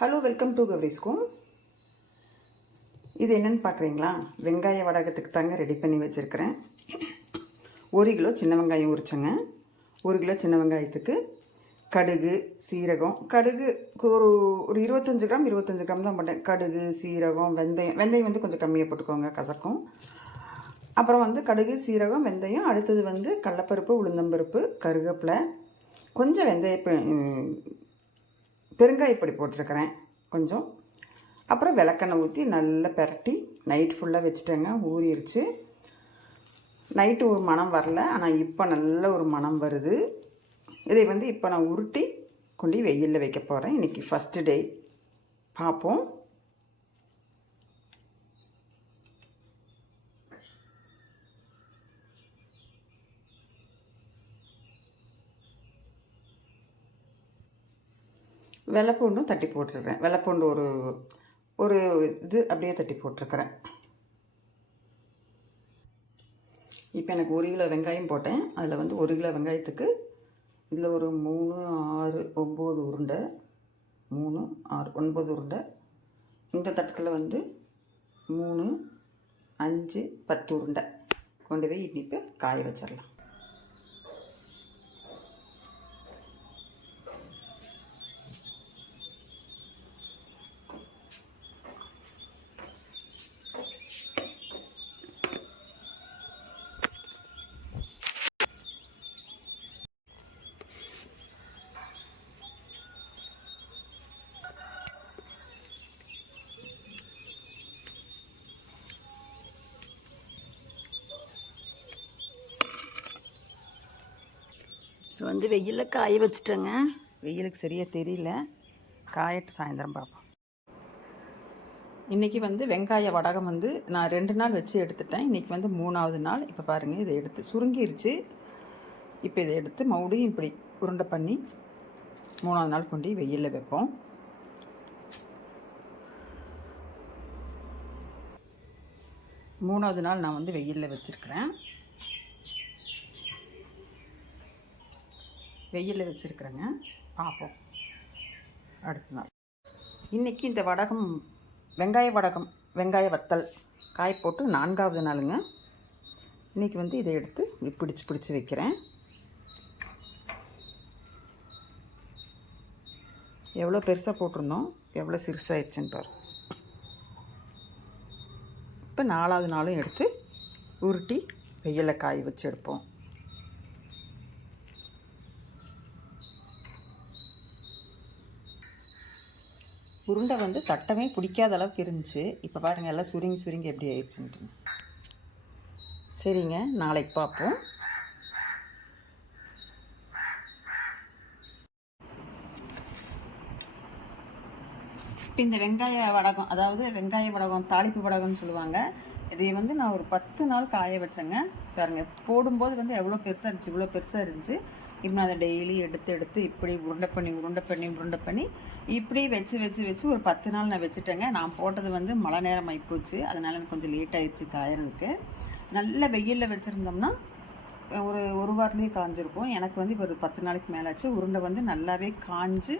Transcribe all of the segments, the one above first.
Hello, welcome to கௌரிஸ்கோம். இது என்னென்னு பார்க்குறீங்களா? வெங்காய வடகத்துக்கு தாங்க ரெடி பண்ணி வச்சுருக்கிறேன். 1 கிலோ சின்ன வெங்காயம் உரிச்சேங்க. 1 கிலோ சின்ன வெங்காயத்துக்கு கடுகு, சீரகம். கடுகு ஒரு 25 கிராம் தான் போட்டேன். கடுகு, சீரகம், வெந்தயம் வந்து கொஞ்சம் கம்மியாக போட்டுக்கோங்க, கசக்கும். அப்புறம் வந்து கடுகு, சீரகம், வெந்தயம். அடுத்தது வந்து கடலப்பருப்பு, உளுந்தம்பருப்பு, கருவேப்பிலை, கொஞ்சம் பெருங்காயப்பொடி போட்டிருக்கிறேன் கொஞ்சம். அப்புறம் விளக்கெண்ணெய் ஊற்றி நல்லா பரட்டி நைட் ஃபுல்லாக வச்சுட்டேங்க. ஊறிடுச்சு. நைட்டு ஒரு மணம் வரல, ஆனால் இப்போ நல்ல ஒரு மணம் வருது. இதை வந்து இப்போ நான் உருட்டி கொண்டு வெயிலில் வைக்க போகிறேன். இன்றைக்கி ஃபஸ்ட்டு டே. பார்ப்போம். வெள்ளைப்பூண்டும் தட்டி போட்டுருக்கிறேன். வெள்ளைப்பூண்டு ஒரு இது அப்படியே தட்டி போட்டிருக்கிறேன். இப்போ எனக்கு 1 கிலோ வெங்காயம் போட்டேன். அதில் வந்து 1 கிலோ வெங்காயத்துக்கு இதில் ஒரு 3, 6, 9 உருண்டை. 3, 6, 9 உருண்டை. இந்த தட்டத்தில் வந்து 3, 5, 10 உருண்டை கொண்டு போய் இப்போ காய வச்சிடலாம். இப்போ வந்து வெயிலில் காய வச்சுட்டேங்க. வெயிலுக்கு சரியாக தெரியல, காயட்டு சாயந்தரம் பார்ப்போம். இன்றைக்கி வந்து வெங்காய வடகம் வந்து நான் 2 நாள் வச்சு எடுத்துட்டேன். இன்றைக்கி வந்து 3ஆவது நாள். இப்போ பாருங்கள், இதை எடுத்து சுருங்கிருச்சு. இப்போ இதை எடுத்து மறுபடியும் இப்படி உருண்டை பண்ணி 3ஆவது நாள் கொண்டு வெயிலில் வைப்போம். மூணாவது நாள் நான் வந்து வெயிலில் வச்சுருக்கிறேன். வெயிலில் வச்சுருக்குறேங்க. பார்ப்போம் அடுத்த நாள். இன்றைக்கி இந்த வடகம் வெங்காய வத்தல் காய போட்டு 4ஆவது நாளுங்க. இன்றைக்கி வந்து இதை எடுத்து பிடிச்சி வைக்கிறேன். எவ்வளோ பெருசாக போட்டிருந்தோம், எவ்வளோ சிறுசாகிடுச்சுன்னு பாரு. இப்போ 4ஆவது நாளும் எடுத்து உருட்டி வெயிலில் காய வச்சு எடுப்போம். உருண்டை வந்து தட்டமே பிடிக்காத அளவுக்கு இருந்துச்சு. இப்போ பாருங்கள், எல்லாம் சுருங்கி எப்படி ஆயிடுச்சுன்ட்டு. சரிங்க, நாளைக்கு பார்ப்போம். இப்போ இந்த வெங்காய வடகம், அதாவது வெங்காய வடகம், தாளிப்பு வடகம்னு சொல்லுவாங்க. இதை வந்து நான் ஒரு 10 நாள் காய வச்சேங்க. பாருங்கள், போடும்போது வந்து எவ்வளோ பெருசாக இருந்துச்சு, இவ்வளோ பெருசாக இருந்துச்சு. இப்போ நான் அதை டெய்லி எடுத்து இப்படி உருண்டை பண்ணி இப்படி வச்சு ஒரு 10 நாள் நான் வச்சுட்டேங்க. நான் போட்டது வந்து மழை நேரம் ஆகிப்போச்சு, அதனால் எனக்கு கொஞ்சம் லேட் ஆகிடுச்சு காயறதுக்கு. நல்ல வெயிலில் வச்சுருந்தோம்னா ஒரு வாரத்துலேயே காஞ்சிருக்கும். எனக்கு வந்து இப்போ ஒரு 10 நாளைக்கு மேலே ஆச்சு. உருண்டை வந்து நல்லாவே காஞ்சு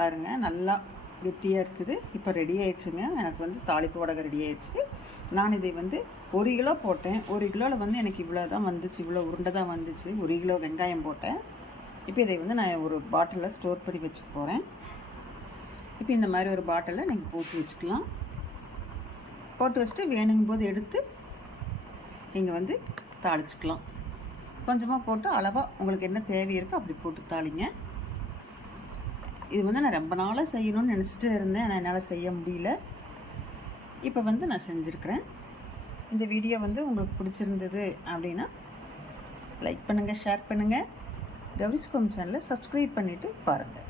பாருங்கள், நல்லா கெட்டியாக இருக்குது. இப்போ ரெடி ஆயிடுச்சுங்க. எனக்கு வந்து தாளிப்பு வடகம் ரெடி ஆயிடுச்சு. நான் இதை வந்து 1 கிலோ போட்டேன். 1 கிலோவில் வந்து எனக்கு இவ்வளோ தான் வந்துச்சு, இவ்வளோ உருண்டை தான் வந்துச்சு. 1 கிலோ வெங்காயம் போட்டேன். இப்போ இதை வந்து நான் ஒரு பாட்டிலில் ஸ்டோர் பண்ணி வச்சுக்க போகிறேன். இப்போ இந்த மாதிரி ஒரு பாட்டிலில் நீங்கள் போட்டு வச்சுக்கலாம். போட்டு வச்சுட்டு வேணுங்கும் போது எடுத்து நீங்கள் வந்து தாளிச்சுக்கலாம். கொஞ்சமாக போட்டு அளவாக உங்களுக்கு என்ன தேவை இருக்கோ அப்படி போட்டு தாளிங்க. இது வந்து நான் ரொம்ப நாளாக செய்யணும்னு நினச்சிட்டு இருந்தேன், ஆனால் என்னால் செய்ய முடியல. இப்போ வந்து நான் செஞ்சுருக்கிறேன். இந்த வீடியோ வந்து உங்களுக்கு பிடிச்சிருந்தது அப்படின்னா லைக் பண்ணுங்கள், ஷேர் பண்ணுங்கள். கௌரிஸ்கோம் சேனலை சப்ஸ்கிரைப் பண்ணிவிட்டு பாருங்கள்.